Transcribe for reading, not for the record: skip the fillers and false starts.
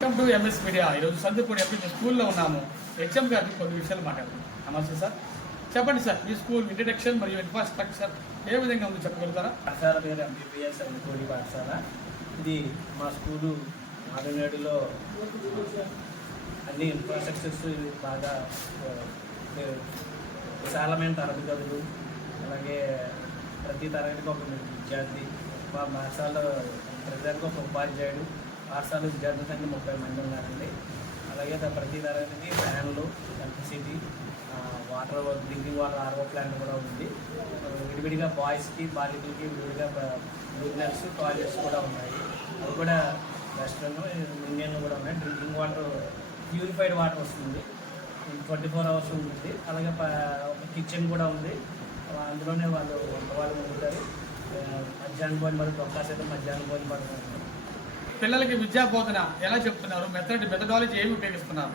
Welcome to MS media. ఈరోజు సందుపూడి ఎప్పుడు స్కూల్లో ఉన్నాము. హెచ్ఎం గారికి కొన్ని విషయాలు మాట్లాడుతున్నాం. నమస్తే సార్, చెప్పండి సార్, మీ స్కూల్ ఇంట్రడక్షన్ మరియు ఇన్ఫ్రాస్ట్రక్చర్ ఏ విధంగా ఉందో చెప్పగలుగుతారా? పాఠశాల పేరు ఎంబీబీఎస్ సందుపూడి పాఠశాల. ఇది మా స్కూలు ఆరునేడులో అన్ని ఇన్ఫ్రాస్ట్రక్చర్స్ బాగా విశాలమైన తరగతి గదులు, అలాగే ప్రతి తరగతికి ఒక విద్యార్థి, మా పాఠశాల ప్రతిదానికి ఒక ఉపాధ్యాయుడు, పాఠశాల విద్యార్థుల సంఖ్య 30 మంది ఉన్నారండి. అలాగే ప్రతి తరగతికి ఫ్యాన్లు, electricity, water drinking water RO plant కూడా ఉంది. విడివిడిగా బాయ్స్కి బాలికలకి విడివిడిగా రూమ్స్ టాయిలెట్స్ కూడా ఉన్నాయి. అవి కూడా వెస్ట్రన్ ఇండియన్ కూడా ఉన్నాయి. డ్రింకింగ్ వాటర్ ప్యూరిఫైడ్ వాటర్ వస్తుంది, 24 అవర్స్ ఉంటుంది. అలాగే ఒక కిచెన్ కూడా ఉంది, అందులోనే వాళ్ళు ఉంటారు. మధ్యాహ్నం భోజనం మరి ప్రకాశం అయితే మధ్యాహ్నం భోజనం పడుతుంది. పిల్లలకి విద్యా బోధన ఎలా చెప్తున్నారు? మెథడాలజీ ఏమి ఉపయోగిస్తున్నారు?